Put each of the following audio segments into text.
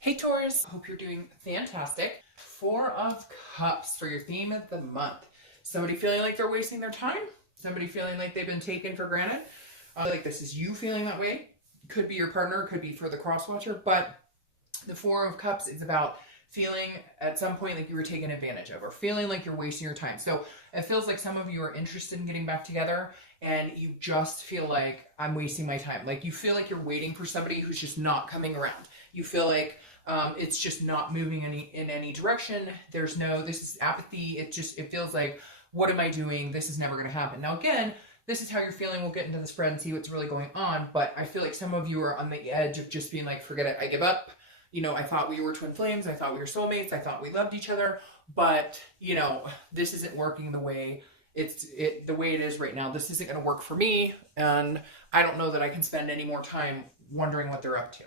Hey Taurus, hope you're doing fantastic. Four of Cups for your theme of the month. Somebody feeling like they're wasting their time? Somebody feeling like they've been taken for granted? Like this is you feeling that way? Could be your partner, could be for the cross watcher, but the Four of Cups is about feeling at some point like you were taken advantage of or feeling like you're wasting your time. So it feels like some of you are interested in getting back together and you just feel like I'm wasting my time. Like you feel like you're waiting for somebody who's just not coming around. You feel like it's just not moving in any direction. This is apathy. It feels like, what am I doing? This is never going to happen. Now, again, this is how you're feeling. We'll get into the spread and see what's really going on. But I feel like some of you are on the edge of just being like, forget it. I give up. I thought we were twin flames. I thought we were soulmates. I thought we loved each other. But, this isn't working the way the way it is right now. This isn't going to work for me. And I don't know that I can spend any more time wondering what they're up to.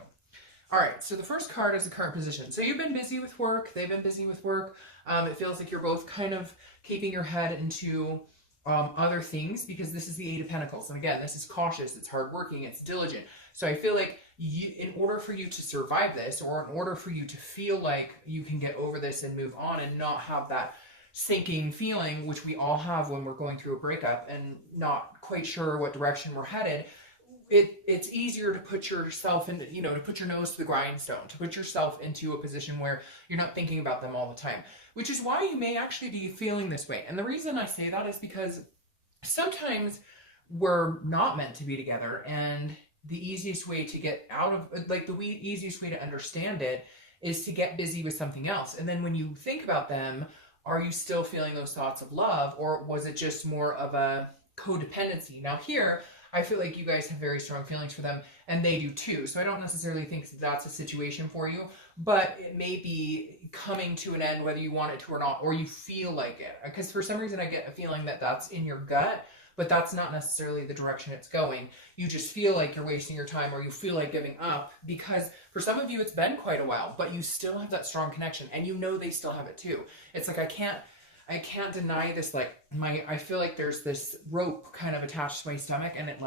All right, so the first card is the current position. So you've been busy with work. They've been busy with work. It feels like you're both kind of keeping your head into other things because this is the Eight of Pentacles. And again, this is cautious. It's hardworking. It's diligent. So I feel like in order for you to survive this, or in order for you to feel like you can get over this and move on and not have that sinking feeling, which we all have when we're going through a breakup and not quite sure what direction we're headed, it's easier to put yourself in, to put your nose to the grindstone, to put yourself into a position where you're not thinking about them all the time, which is why you may actually be feeling this way. And the reason I say that is because sometimes we're not meant to be together, and the easiest way to get out of, easiest way to understand it is to get busy with something else. And then when you think about them, are you still feeling those thoughts of love, or was it just more of a codependency? Now here, I feel like you guys have very strong feelings for them, and they do too. So I don't necessarily think that's a situation for you, but it may be coming to an end whether you want it to or not, or you feel like it. Because for some reason I get a feeling that that's in your gut, but that's not necessarily the direction it's going. You just feel like you're wasting your time, or you feel like giving up, because for some of you it's been quite a while, but you still have that strong connection, and they still have it too. It's like I can't deny this. I feel like there's this rope kind of attached to my stomach, and it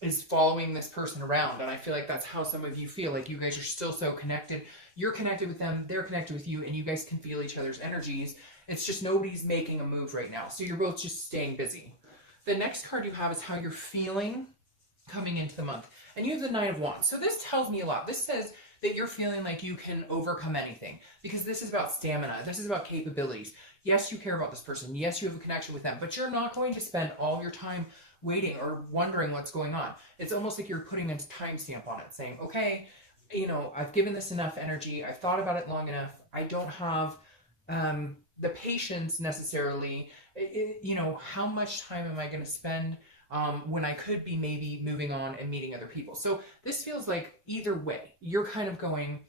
is following this person around. And I feel like that's how some of you feel. Like you guys are still so connected. You're connected with them, they're connected with you, and you guys can feel each other's energies. It's just nobody's making a move right now. So you're both just staying busy. The next card you have is how you're feeling coming into the month. And you have the Nine of Wands. So this tells me a lot. This says that you're feeling like you can overcome anything, because this is about stamina. This is about capabilities. Yes, you care about this person. Yes, you have a connection with them, but you're not going to spend all your time waiting or wondering what's going on. It's almost like you're putting a timestamp on it, saying, okay, I've given this enough energy. I've thought about it long enough. I don't have the patience necessarily. How much time am I going to spend when I could be maybe moving on and meeting other people? So this feels like either way, you're kind of going,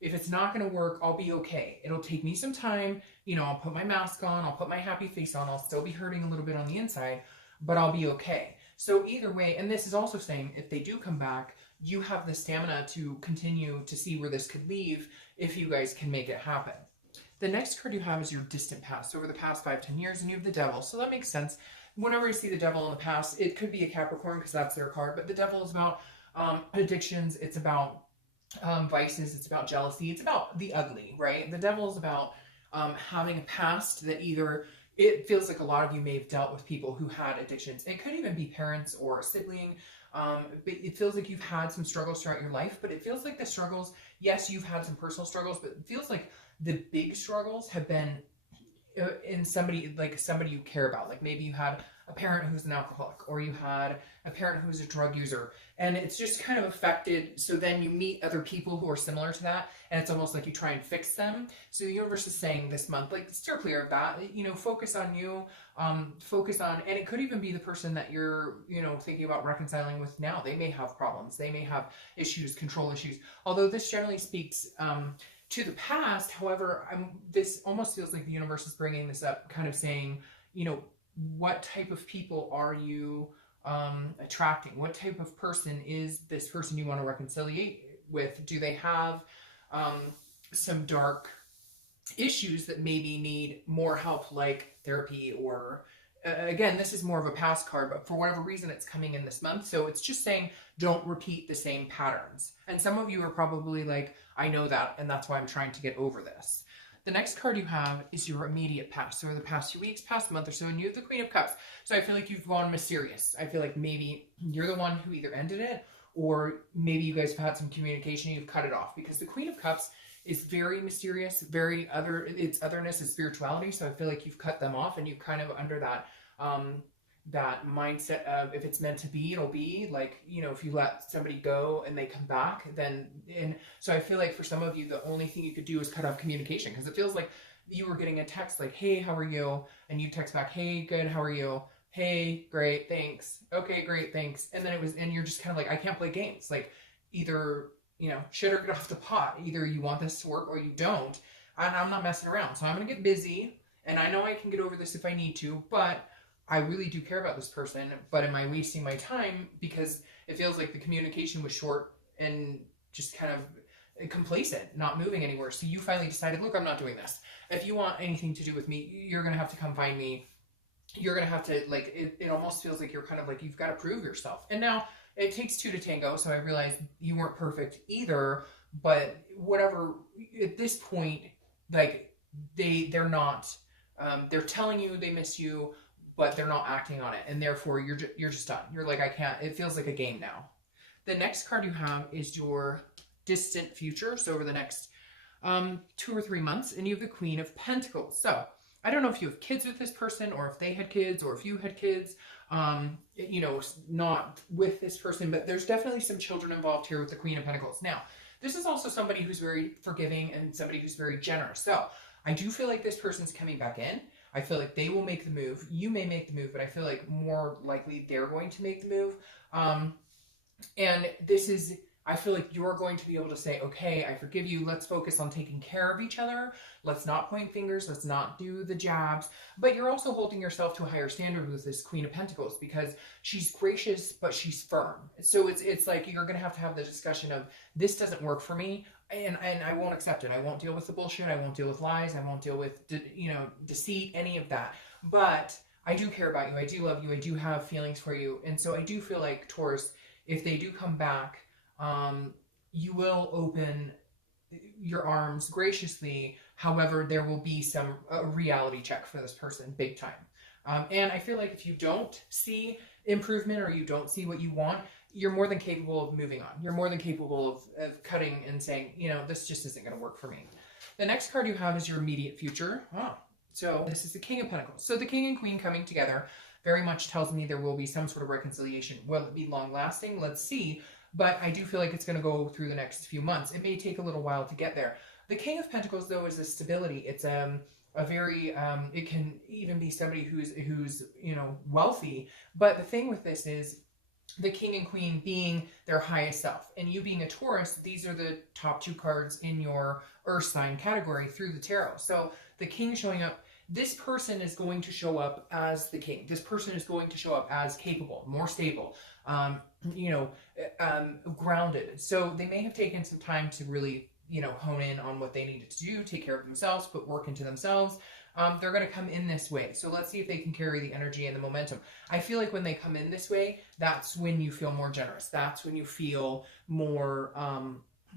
if it's not going to work, I'll be okay. It'll take me some time. I'll put my mask on. I'll put my happy face on. I'll still be hurting a little bit on the inside, but I'll be okay. So either way, and this is also saying if they do come back, you have the stamina to continue to see where this could lead if you guys can make it happen. The next card you have is your distant past, over the past 5-10 years, and you have the Devil. So that makes sense. Whenever you see the Devil in the past, it could be a Capricorn because that's their card, but the Devil is about addictions. It's about vices. It's about jealousy. It's about the ugly, right? The Devil is about having a past that it feels like a lot of you may have dealt with people who had addictions. It could even be parents or a sibling. But it feels like you've had some struggles throughout your life, but it feels like the struggles, yes, you've had some personal struggles, but it feels like the big struggles have been in somebody you care about. Like maybe you had a parent who's an alcoholic, or you had a parent who's a drug user, and it's just kind of affected. So then you meet other people who are similar to that, and it's almost like you try and fix them. So the universe is saying this month, steer clear of that. Focus on you, focus on, and it could even be the person that you're, thinking about reconciling with now. They may have problems. They may have issues, control issues. Although this generally speaks to the past. However, this almost feels like the universe is bringing this up, kind of saying, what type of people are you attracting? What type of person is this person you want to reconcile with? Do they have some dark issues that maybe need more help, like therapy or again, this is more of a past card, but for whatever reason, it's coming in this month. So it's just saying, don't repeat the same patterns. And some of you are probably like, I know that, and that's why I'm trying to get over this. The next card you have is your immediate past. So the past 2 weeks, past month or so, and you have the Queen of Cups. So I feel like you've gone mysterious. I feel like maybe you're the one who either ended it, or maybe you guys have had some communication and you've cut it off, because the Queen of Cups is very mysterious, very it's otherness and spirituality. So I feel like you've cut them off, and you've kind of under that, that mindset of, if it's meant to be, it'll be. Like, you know, if you let somebody go and they come back, then, and so I feel like for some of you, the only thing you could do is cut off communication, because it feels like you were getting a text like, hey, how are you? And you text back, hey, good, how are you? Hey, great, thanks. Okay, great, thanks. And then it was, and you're just kind of like, I can't play games. Like, either, you know, shit or get off the pot. Either you want this to work or you don't. And I'm not messing around. So I'm going to get busy, and I know I can get over this if I need to, but I really do care about this person. But am I wasting my time? Because it feels like the communication was short and just kind of complacent, not moving anywhere. So you finally decided, look, I'm not doing this. If you want anything to do with me, you're going to have to come find me. You're going to have to, like, it almost feels like you're kind of like, you've got to prove yourself. And now it takes two to tango. So I realized you weren't perfect either, but whatever, at this point, like, they're not, they're telling you they miss you, but they're not acting on it. And therefore you're just done. You're like, I can't, it feels like a game now. The next card you have is your distant future. So over the next 2 or 3 months, and you have the Queen of Pentacles. So I don't know if you have kids with this person, or if they had kids, or if you had kids, you know, not with this person, but there's definitely some children involved here with the Queen of Pentacles. Now, this is also somebody who's very forgiving and somebody who's very generous. So I do feel like this person's coming back in. I feel like they will make the move. You may make the move, but I feel like more likely they're going to make the move. And this is, I feel like you're going to be able to say, okay, I forgive you. Let's focus on taking care of each other. Let's not point fingers. Let's not do the jabs. But you're also holding yourself to a higher standard with this Queen of Pentacles, because she's gracious, but she's firm. So it's like you're going to have the discussion of, this doesn't work for me, and I won't accept it. I won't deal with the bullshit. I won't deal with lies. I won't deal with, you know, deceit, any of that. But I do care about you. I do love you. I do have feelings for you. And so I do feel like, Taurus, if they do come back, you will open your arms graciously. However, there will be some reality check for this person, big time. And I feel like if you don't see improvement, or you don't see what you want, you're more than capable of moving on. You're more than capable of cutting and saying, you know, this just isn't going to work for me. The next card you have is your immediate future. So this is the King of Pentacles. So the King and Queen coming together very much tells me there will be some sort of reconciliation. Will it be long lasting? Let's see. But I do feel like it's going to go through the next few months. It may take a little while to get there. The King of Pentacles, though, is a stability. It's a very, it can even be somebody who's, you know, wealthy. But the thing with this is, the King and Queen being their highest self, and you being a Taurus, these are the top 2 cards in your Earth sign category through the tarot. So the King showing up, this person is going to show up as the King. This person is going to show up as capable, more stable, you know, grounded. So they may have taken some time to really, you know, hone in on what they needed to do, take care of themselves, put work into themselves. They're going to come in this way. So let's see if they can carry the energy and the momentum. I feel like when they come in this way, that's when you feel more generous. That's when you feel more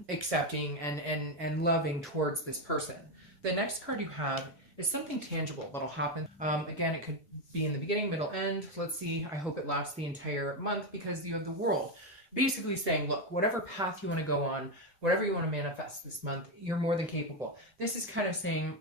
accepting and loving towards this person. The next card you have is something tangible that'll happen. Again, it could be in the beginning, middle, end. Let's see. I hope it lasts the entire month, because you have the World basically saying, look, whatever path you want to go on, whatever you want to manifest this month, you're more than capable. This is kind of saying,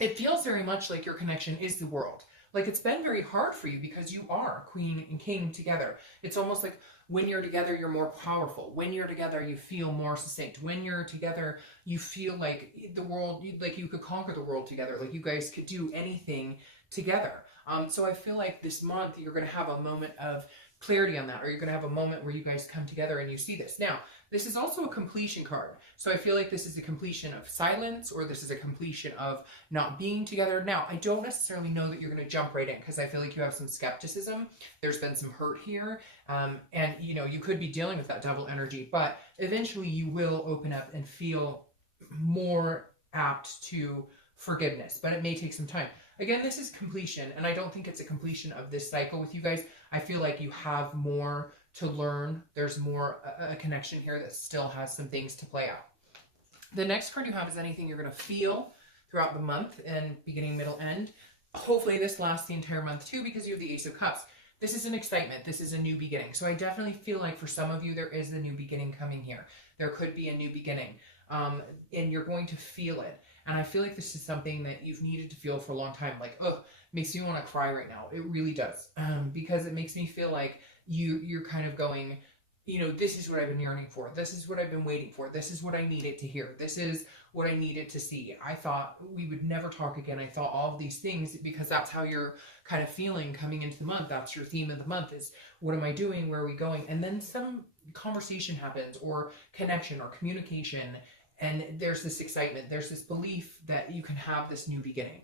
it feels very much like your connection is the World. Like, it's been very hard for you because you are Queen and King together. It's almost like when you're together, you're more powerful. When you're together, you feel more succinct. When you're together, you feel like the world, like you could conquer the world together. Like you guys could do anything together. So I feel like this month, you're going to have a moment of clarity on that, or you're going to have a moment where you guys come together and you see this. Now, this is also a completion card. So I feel like this is a completion of silence, or this is a completion of not being together. Now, I don't necessarily know that you're going to jump right in, because I feel like you have some skepticism. There's been some hurt here. And, you know, you could be dealing with that double energy, but eventually you will open up and feel more apt to forgiveness, but it may take some time. Again, this is completion, and I don't think it's a completion of this cycle with you guys. I feel like you have more to learn. There's more a connection here that still has some things to play out. The next card you have is anything you're going to feel throughout the month and beginning, middle, end. Hopefully this lasts the entire month too, because you have the Ace of Cups. This is an excitement. This is a new beginning. So I definitely feel like for some of you, there is a new beginning coming here. There could be a new beginning, and you're going to feel it. And I feel like this is something that you've needed to feel for a long time. Like, oh, makes me want to cry right now. It really does, because it makes me feel like you're kind of going, you know, this is what I've been yearning for. This is what I've been waiting for. This is what I needed to hear. This is what I needed to see. I thought we would never talk again. I thought all of these things, because that's how you're kind of feeling coming into the month. That's your theme of the month is, what am I doing? Where are we going? And then some conversation happens, or connection, or communication. And there's this excitement. There's this belief that you can have this new beginning.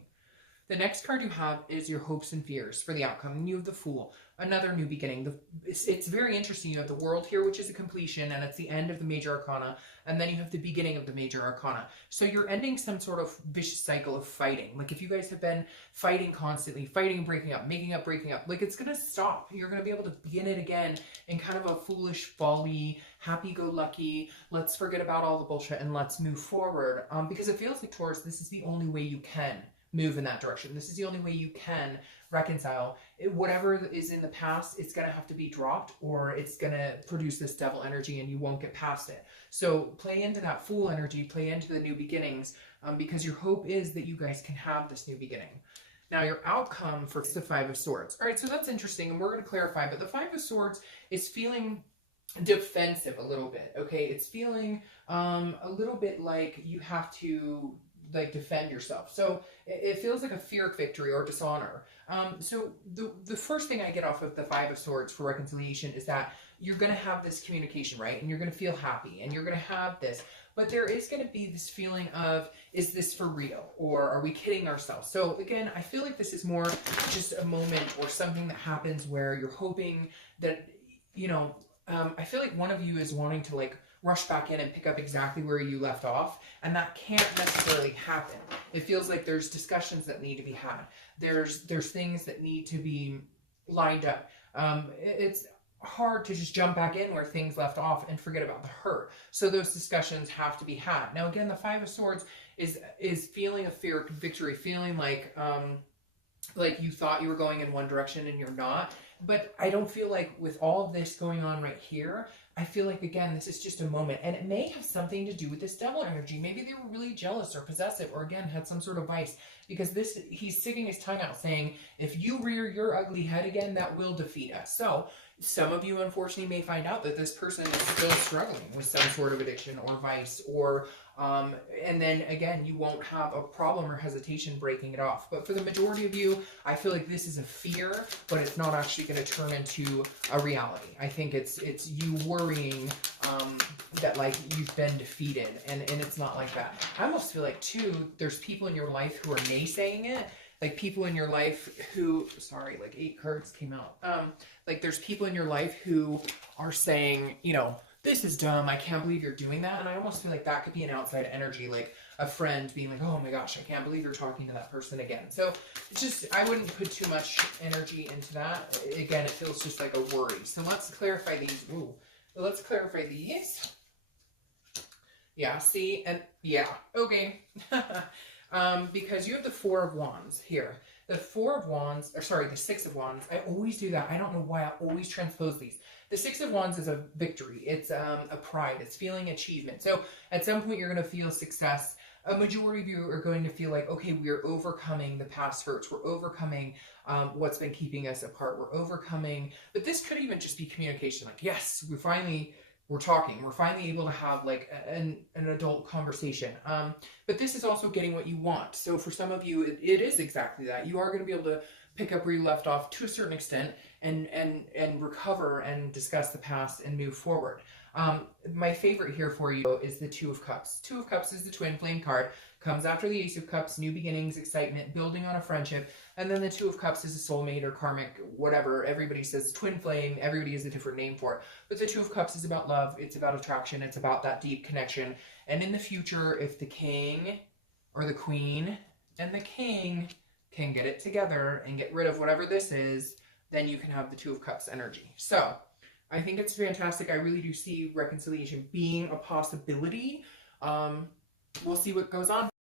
The next card you have is your hopes and fears for the outcome. And you have the Fool, another new beginning. It's very interesting. You have the World here, which is a completion, and it's the end of the major arcana. And then you have the beginning of the major arcana. So you're ending some sort of vicious cycle of fighting. Like if you guys have been fighting constantly, fighting and breaking up, making up, breaking up, like it's going to stop. You're going to be able to begin it again in kind of a foolish, folly, happy-go-lucky, let's forget about all the bullshit and let's move forward. Because it feels like, Taurus, this is the only way you can move in that direction. This is the only way you can reconcile. Whatever is in the past, it's going to have to be dropped, or it's going to produce this devil energy and you won't get past it. So play into that Fool energy, play into the new beginnings, because your hope is that you guys can have this new beginning. Now your outcome for the Five of Swords. All right, so that's interesting, and we're going to clarify, but the Five of Swords is feeling defensive a little bit, okay? It's feeling a little bit like you have to like defend yourself. So it feels like a fear of victory or dishonor. So the first thing I get off of the Five of Swords for reconciliation is that you're going to have this communication, right? And you're going to feel happy, and you're going to have this. But there is going to be this feeling of, is this for real? Or are we kidding ourselves? So again, I feel like this is more just a moment or something that happens where you're hoping that, you know, I feel like one of you is wanting to like rush back in and pick up exactly where you left off, and that can't necessarily happen. It feels like there's discussions that need to be had. There's things that need to be lined up. It's hard to just jump back in where things left off and forget about the hurt. So those discussions have to be had. Now again, the Five of Swords is feeling a fear of victory, feeling like you thought you were going in one direction and you're not. But I don't feel like with all of this going on right here, I feel like, again, this is just a moment. And it may have something to do with this devil energy. Maybe they were really jealous or possessive, or again, had some sort of vice. Because he's sticking his tongue out saying, if you rear your ugly head again, that will defeat us. So some of you, unfortunately, may find out that this person is still struggling with some sort of addiction or vice, or and then again, you won't have a problem or hesitation breaking it off. But for the majority of you, I feel like this is a fear, but it's not actually going to turn into a reality. I think it's you worrying that like you've been defeated, and it's not like that. I almost feel like too, there's people in your life who are naysaying it. Like people in your life who, sorry, like 8 cards came out. Like there's people in your life who are saying, you know, this is dumb. I can't believe you're doing that. And I almost feel like that could be an outside energy, like a friend being like, oh my gosh, I can't believe you're talking to that person again. So it's just, I wouldn't put too much energy into that. Again, it feels just like a worry. So let's clarify these. Ooh, let's clarify these. Yeah, see, and yeah, okay. Because you have the Four of Wands here. The Four of Wands, or sorry, the Six of Wands. I always do that. I don't know why I always transpose these. The Six of Wands is a victory. It's a pride. It's feeling achievement. So at some point you're going to feel success. A majority of you are going to feel like, okay, we're overcoming the past hurts. We're overcoming what's been keeping us apart. We're overcoming, but this could even just be communication. Like, yes, we're talking. We're finally able to have like an adult conversation. But this is also getting what you want. So for some of you, it is exactly that. You are going to be able to pick up where you left off to a certain extent and recover and discuss the past and move forward. My favorite here for you is the Two of Cups. Two of Cups is the twin flame card. Comes after the Ace of Cups, new beginnings, excitement, building on a friendship. And then the Two of Cups is a soulmate or karmic, whatever. Everybody says twin flame. Everybody has a different name for it. But the Two of Cups is about love. It's about attraction. It's about that deep connection. And in the future, if the king or the queen and the king can get it together and get rid of whatever this is, then you can have the Two of Cups energy. So I think it's fantastic. I really do see reconciliation being a possibility. We'll see what goes on.